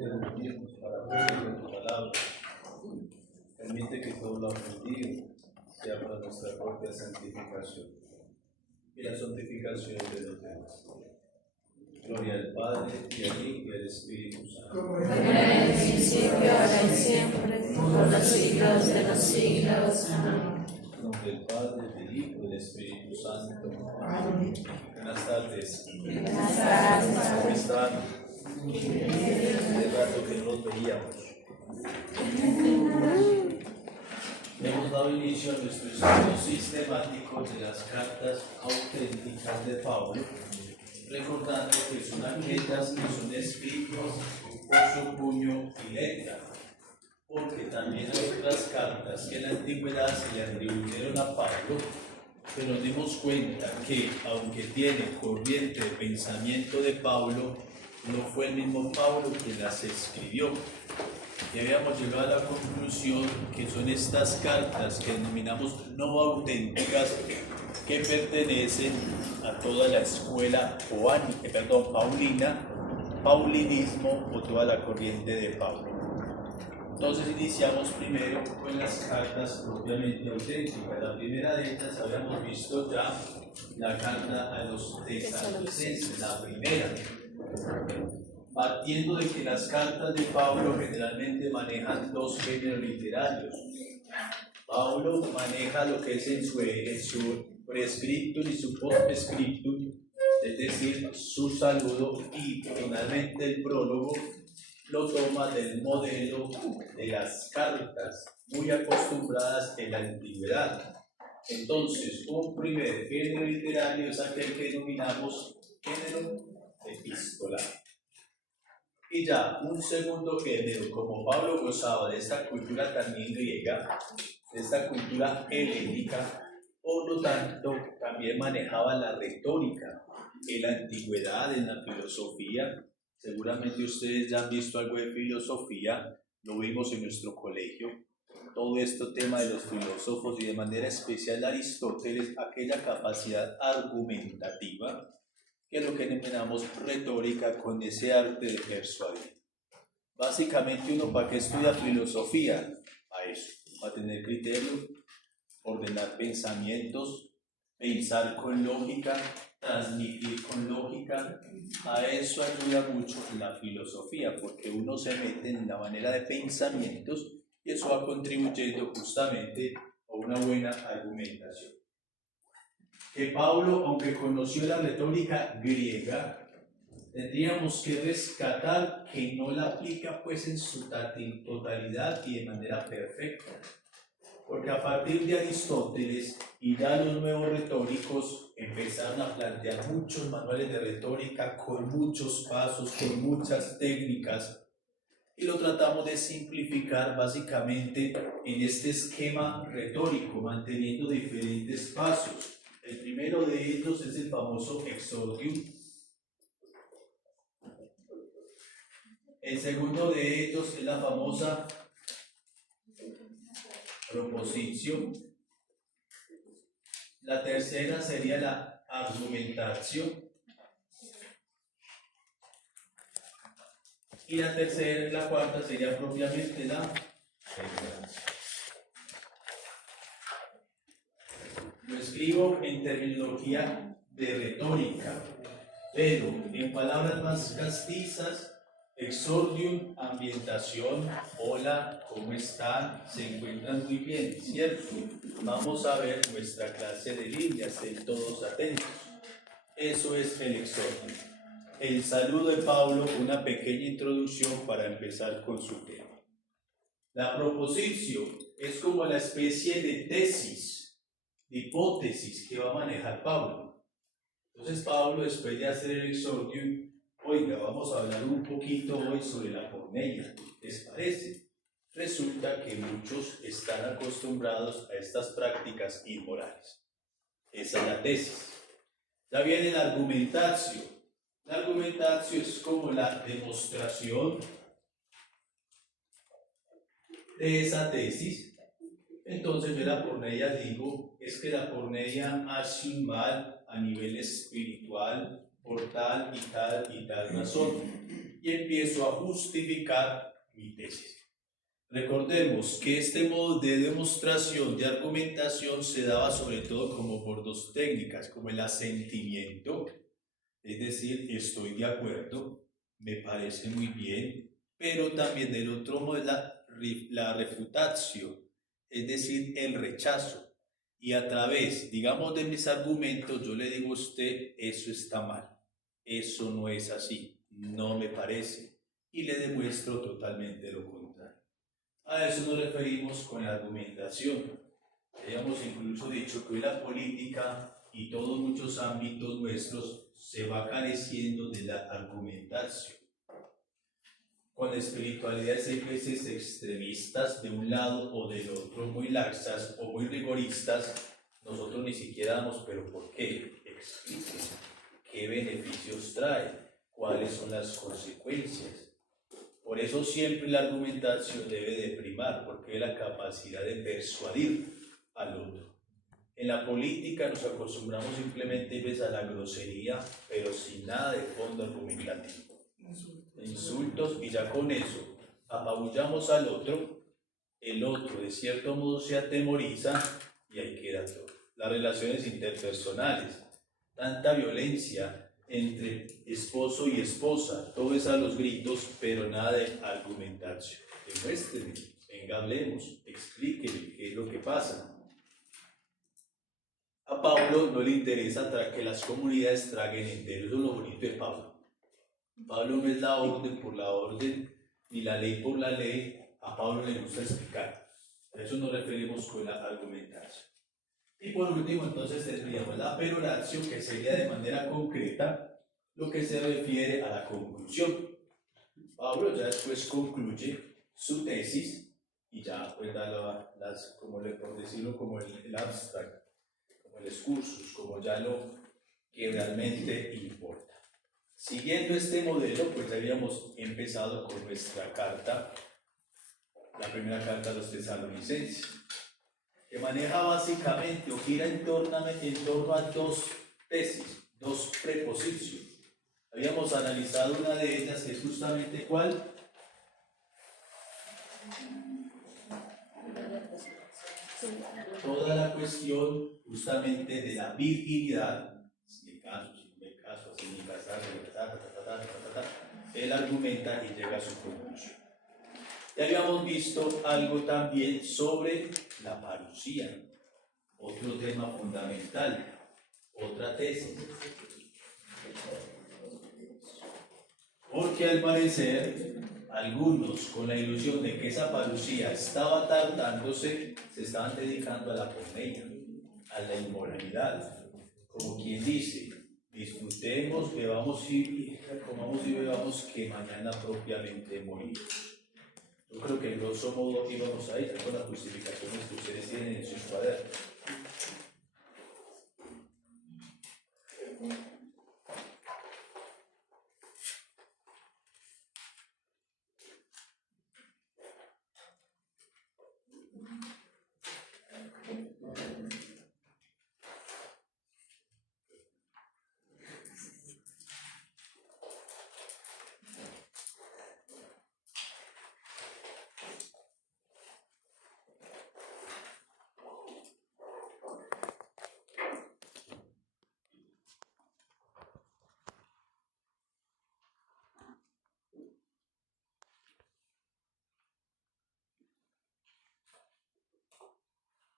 te reunimos para aprender tu palabra. Permite que todo lo aprendido sea para nuestra propia santificación y la santificación de los demás. Gloria al Padre, y al Hijo, y al Espíritu Santo. Como era en el principio, ahora y siempre, por los siglos de los siglos. Amén. En nombre del Padre, del Hijo y del Espíritu Santo. Amén. Buenas tardes. Buenas tardes. ¿Cómo están? Hace rato que no los veíamos. Hemos dado inicio a nuestro estudio sistemático de las cartas auténticas de Pablo, recordando que son aquellas que son escritas por su puño y letra, porque también hay otras cartas que en la antigüedad se le atribuyeron a Pablo, pero nos dimos cuenta que, aunque tiene corriente de pensamiento de Pablo, no fue el mismo Pablo quien las escribió. Y habíamos llegado a la conclusión que son estas cartas que denominamos no auténticas, que pertenecen a toda la escuela paulina, paulinismo o toda la corriente de Pablo. Entonces iniciamos primero con las cartas propiamente auténticas. La primera de estas habíamos visto ya la carta a los tesalonicenses, la primera, partiendo de que las cartas de Pablo generalmente manejan dos géneros literarios. Pablo maneja lo que es en su prescriptum y su postscriptum, es decir, su saludo, y finalmente el prólogo lo toma del modelo de las cartas muy acostumbradas en la antigüedad. Entonces, un primer género literario es aquel que denominamos género epistolar. Y ya un segundo género, como Pablo gozaba de esta cultura también griega, de esta cultura helénica, por lo tanto también manejaba la retórica en la antigüedad, en la filosofía. Seguramente ustedes ya han visto algo de filosofía, lo vimos en nuestro colegio. Todo este tema de los filósofos y de manera especial Aristóteles, aquella capacidad argumentativa, que es lo que denominamos retórica, con ese arte de persuadir. Básicamente uno, ¿para qué estudia filosofía? A eso, para tener criterio, ordenar pensamientos, pensar con lógica, transmitir con lógica. A eso ayuda mucho la filosofía, porque uno se mete en la manera de pensamientos y eso va contribuyendo justamente a una buena argumentación. Que Pablo, aunque conoció la retórica griega, tendríamos que rescatar que no la aplica pues en su totalidad y de manera perfecta, porque a partir de Aristóteles y ya los nuevos retóricos empezaron a plantear muchos manuales de retórica con muchos pasos, con muchas técnicas, y lo tratamos de simplificar básicamente en este esquema retórico, manteniendo diferentes pasos. El primero de ellos es el famoso exordium. El segundo de ellos es la famosa proposición. La tercera sería la argumentación. Y la cuarta sería propiamente la referencia. Lo escribo en terminología de retórica, pero en palabras más castizas: exordium, ambientación, hola, ¿cómo están? Se encuentran muy bien, ¿cierto? Vamos a ver nuestra clase de línea, estén todos atentos. Eso es el exordium. El saludo de Pablo, una pequeña introducción para empezar con su tema. La proposición es como la especie de tesis, de hipótesis que va a manejar Pablo. Entonces Pablo, después de hacer el exordium, oiga, vamos a hablar un poquito hoy sobre la porneia, ¿les parece? Resulta que muchos están acostumbrados a estas prácticas inmorales. Esa es la tesis. Ya viene la argumentatio. La argumentatio es como la demostración de esa tesis. Entonces yo la porneia digo, es que la porneia hace un mal a nivel espiritual por tal y tal razón. y empiezo a justificar mi tesis. Recordemos que este modo de demostración, de argumentación, se daba sobre todo como por dos técnicas, como el asentimiento, es decir, estoy de acuerdo, me parece muy bien, pero también el otro modo es la refutatio, es decir, el rechazo. Y a través, digamos, de mis argumentos, yo le digo a usted, eso está mal, eso no es así, no me parece, y le demuestro totalmente lo contrario. A eso nos referimos con la argumentación. Habíamos incluso dicho que hoy la política y todos muchos ámbitos nuestros se va careciendo de la argumentación. Con espiritualidades hay veces extremistas de un lado o del otro, muy laxas o muy rigoristas, nosotros ni siquiera damos, pero ¿por qué? Expliquen qué beneficios trae, cuáles son las consecuencias. Por eso siempre la argumentación debe de primar, porque es la capacidad de persuadir al otro. En la política nos acostumbramos simplemente a la grosería, pero sin nada de fondo argumentativo. Insultos, y ya con eso apabullamos al otro, el otro de cierto modo se atemoriza y ahí queda todo. Las relaciones interpersonales, tanta violencia entre esposo y esposa, todo es a los gritos, pero nada de argumentación. Demuéstreme, venga, hablemos, explíqueme qué es lo que pasa. A Pablo no le interesa que las comunidades traguen enteros, eso es lo bonito de Pablo. Pablo no es la orden por la orden, ni la ley por la ley, a Pablo le gusta explicar. A eso nos referimos con la argumentación. Y por último, entonces tendríamos la peroratio, que sería de manera concreta lo que se refiere a la conclusión. Pablo ya después concluye su tesis y ya pues da como por decirlo, como el abstract, como el excursus, como ya lo que realmente importa. Siguiendo este modelo, pues ya habíamos empezado con nuestra carta, la primera carta a los tesalonicenses, que maneja básicamente o gira en torno a dos tesis, dos preposiciones. Habíamos analizado una de ellas, que es justamente ¿cuál? Toda la cuestión justamente de la virginidad, si me caso, si no me caso, si me casar, él argumenta y llega a su conclusión. Ya habíamos visto algo también sobre la parusía, otro tema fundamental, otra tesis. Porque al parecer, algunos con la ilusión de que esa parusía estaba tardándose, se estaban dedicando a la porneia, a la inmoralidad. Como quien dice, disfrutemos, bebamos y comamos y bebamos, que mañana propiamente morimos. Yo creo que grosso modo íbamos a ir con las justificaciones que ustedes tienen en sus cuadernos.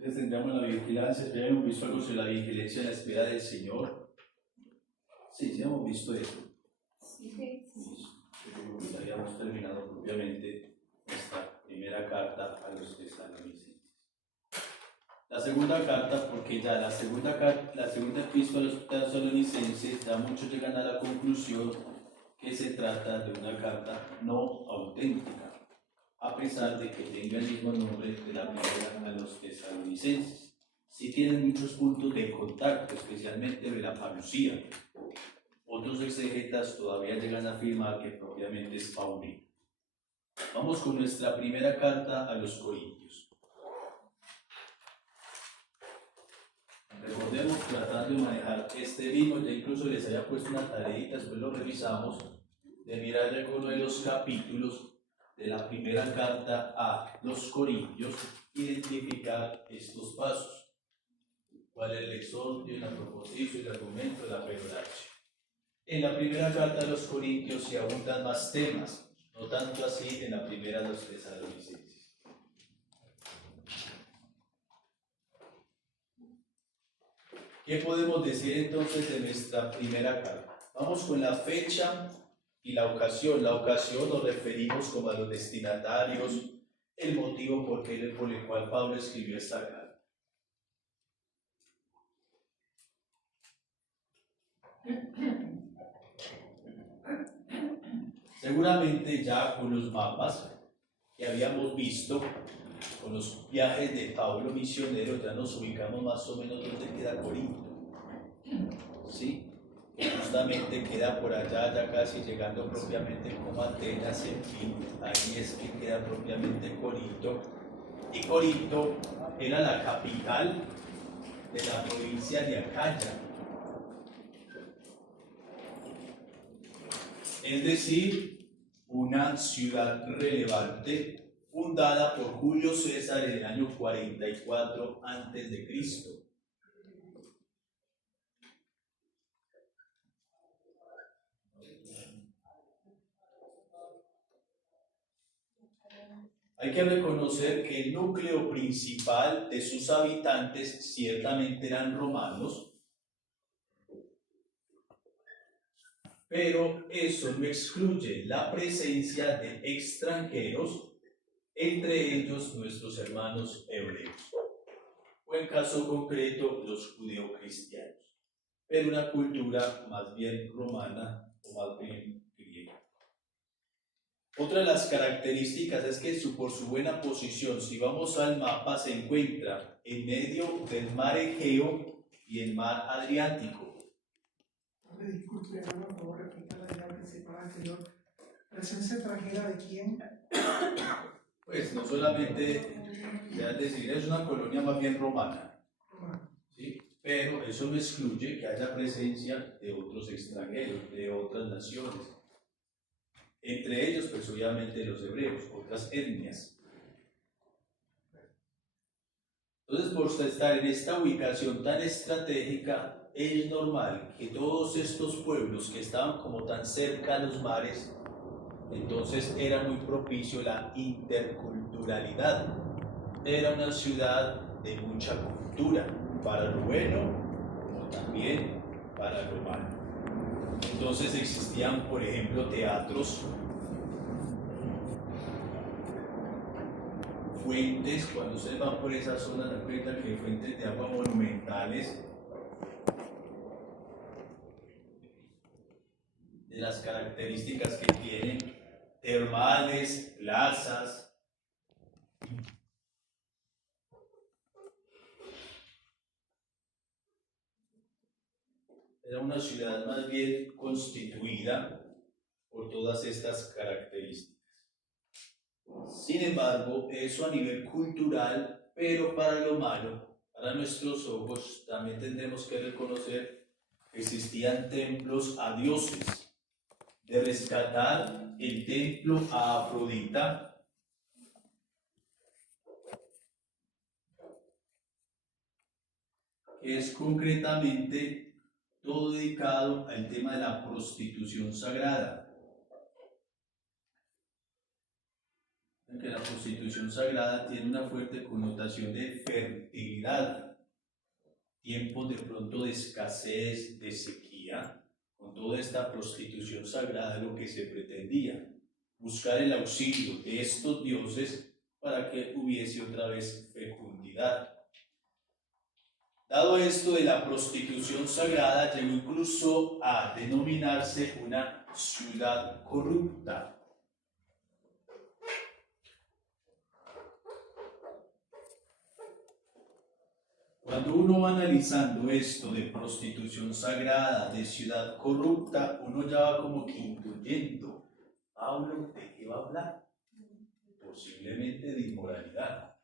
Entonces tendríamos la vigilancia, ya hemos visto algo sobre la vigilancia en la espera del Señor. Sí, ya hemos visto eso. Sí. Yo creo que ya habíamos terminado propiamente nuestra primera carta a los tesalonicenses. La segunda carta, porque ya la segunda epístola a los tesalonicenses, ya muchos llegan a la conclusión que se trata de una carta no auténtica, a pesar de que tenga el mismo nombre de la primera a los tesalonicenses. Sí tienen muchos puntos de contacto, especialmente de la parusía. Otros exegetas todavía llegan a afirmar que propiamente es paulina. Vamos con nuestra primera carta a los Corintios. Recordemos, tratando de manejar este ritmo, ya incluso les había puesto una tareita, después lo revisamos, de mirar alguno de los capítulos de la primera carta a los Corintios, identificar estos pasos. ¿Cuál es el exhorto, la proposición, el argumento, la peroración? En la primera carta a los Corintios se abundan más temas, no tanto así en la primera de los Tesalonicenses. ¿Qué podemos decir entonces de nuestra primera carta? Vamos con la fecha y la ocasión. La ocasión nos referimos como a los destinatarios, el motivo por el cual Pablo escribió esta carta. Seguramente ya con los mapas que habíamos visto, con los viajes de Pablo misionero, ya nos ubicamos más o menos donde queda Corinto. ¿Sí? Justamente queda por allá, ya casi llegando propiamente como Atenas, en fin, ahí es que queda propiamente Corinto. Y Corinto era la capital de la provincia de Acaya. Es decir, una ciudad relevante fundada por Julio César en el año 44 a.C. Hay que reconocer que el núcleo principal de sus habitantes ciertamente eran romanos, pero eso no excluye la presencia de extranjeros, entre ellos nuestros hermanos hebreos, o en caso concreto los judeocristianos, pero una cultura más bien romana o más bien griega. Otra de las características es que por su buena posición, si vamos al mapa, se encuentra en medio del mar Egeo y el mar Adriático. Disculpe, por favor, repita la idea principal anterior. ¿Presencia extranjera de quién? Pues no solamente, es decir, es una colonia más bien romana, ¿sí? Pero eso no excluye que haya presencia de otros extranjeros, de otras naciones. Entre ellos, pues obviamente los hebreos, otras etnias. Entonces, por estar en esta ubicación tan estratégica, es normal que todos estos pueblos que estaban como tan cerca a los mares, entonces era muy propicio la interculturalidad. Era una ciudad de mucha cultura, para lo bueno como también para lo malo. Entonces existían, por ejemplo, teatros, fuentes. Cuando ustedes van por esa zona, dan cuenta que hay fuentes de agua monumentales, de las características que tienen, termales, plazas. Era una ciudad más bien constituida por todas estas características. Sin embargo, eso a nivel cultural, pero para lo malo, para nuestros ojos, también tendremos que reconocer que existían templos a dioses. De rescatar el templo a Afrodita, que es concretamente todo dedicado al tema de la prostitución sagrada. Que la prostitución sagrada tiene una fuerte connotación de fertilidad, tiempos de pronto de escasez, de sequía. Con toda esta prostitución sagrada, lo que se pretendía, buscar el auxilio de estos dioses para que hubiese otra vez fecundidad. Dado esto de la prostitución sagrada, llegó incluso a denominarse una ciudad corrupta. Cuando uno va analizando esto de prostitución sagrada, de ciudad corrupta, uno ya va como que intuyendo, Pablo, ¿de qué va a hablar? Posiblemente de inmoralidad,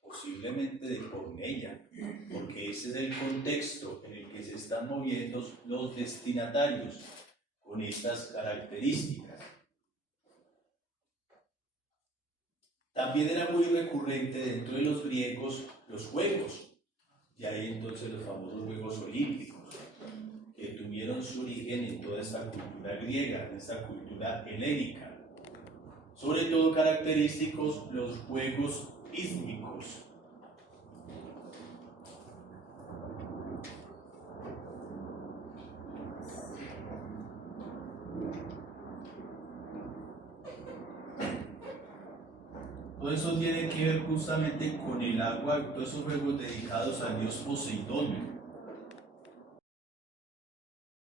posiblemente de porneia, porque ese es el contexto en el que se están moviendo los destinatarios con estas características. También era muy recurrente dentro de los griegos los juegos, y ahí entonces los famosos Juegos Olímpicos, que tuvieron su origen en toda esta cultura griega, en esta cultura helénica. Sobre todo característicos los Juegos Ísmicos. Todo eso tiene que ver justamente con el agua, todos esos juegos dedicados al dios Poseidón.